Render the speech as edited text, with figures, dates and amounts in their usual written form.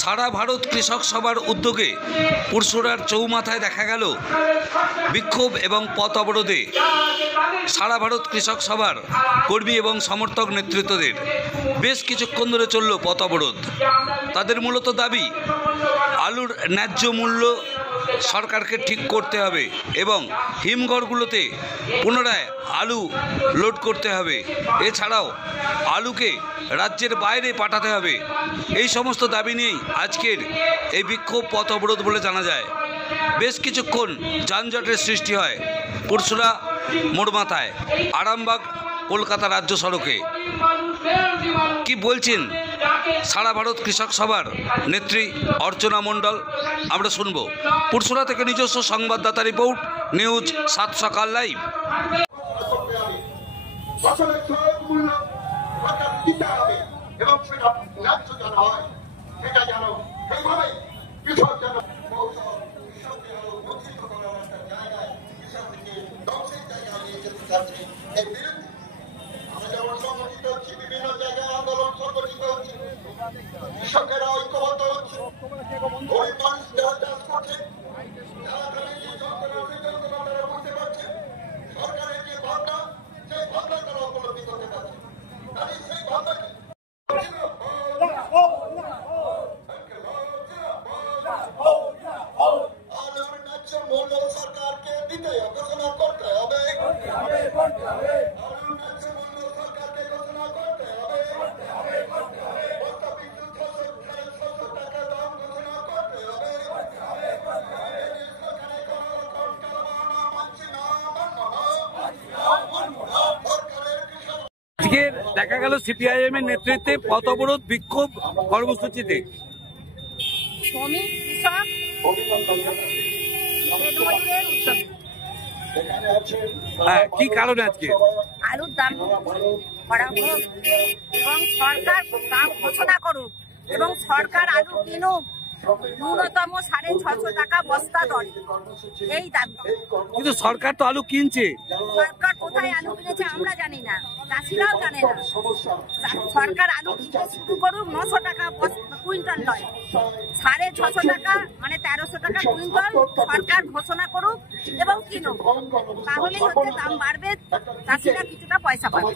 সারা ভারত কৃষক সভার উদ্যোগে পুরসুরার চৌমাথায় দেখা গেল বিক্ষোভ এবং পথ অবরোধে সারা ভারত কৃষক সভার কর্মী এবং সমর্থক নেতৃত্বদের বেশ কিছুক্ষণ ধরে চলল পথ অবরোধ। তাদের মূলত দাবি আলুর ন্যায্য মূল্য সরকারকে ঠিক করতে হবে এবং হিমঘরগুলোতে পুনরায় আলু লোড করতে হবে। এছাড়াও আলুকে রাজ্যের বাইরে পাঠাতে হবে। এই সমস্ত দাবি নিয়েই আজকের এই বিক্ষোভ পথ অবরোধ বলে জানা যায়। বেশ কিছুক্ষণ যানজটের সৃষ্টি হয় পুরসুরা মোড়মাথায়, আরামবাগ কলকাতা রাজ্য সড়কে। কি বলছেন সারা ভারত কৃষক সভার নেত্রী অর্চনা মণ্ডল, আমরা শুনব। পুরসুরা থেকে নিজস্ব সংবাদদাতা রিপোর্ট, নিউজ 7 সকাল লাইভ। কৃষকেরা ঐক্যবদ্ধ হচ্ছে, গরিব মানুষ যারা চাষ করছে তারা বুঝতে পারছে সরকারের যে ভাবনা, সেই ভাবনা তারা উপলব্ধি করতে পারছে। আমি সেই ভাবনাকে আলুর ন্যায্য মূল্য সরকারকে দিতে ঘোষণা করতে হবে। আলুর ন্যায্য মূল্য সরকারকে ঘোষণা করতে হবে। আজকে দেখা গেল সিপিআইএম এর নেতৃত্বে পথ অবরোধ বিক্ষোভ কর্মসূচিতে শ্রমিক কৃষক কি কারণে আজকে আলুর দাম করা হোক এবং সরকার দাম ঘোষণা করুক এবং সরকার আলু কিনুক ন্যূনতম 650 টাকা বস্তা দরে, এই দাবি। কিন্তু সরকার তো আলু কিনছে। সরকার কোথায় আলু কিনেছে আমরা জানি না, চাষিরাও জানে না। সরকার আলু কিনতে শুরু করুক, 900 টাকা কুইন্টাল নয়, 650 টাকা মানে 1300 টাকা কুইন্টাল সরকার ঘোষণা করুক এবং কিনুক। তাহলেই হচ্ছে দাম বাড়বে, চাষিরা কিছুটা পয়সা পাবে।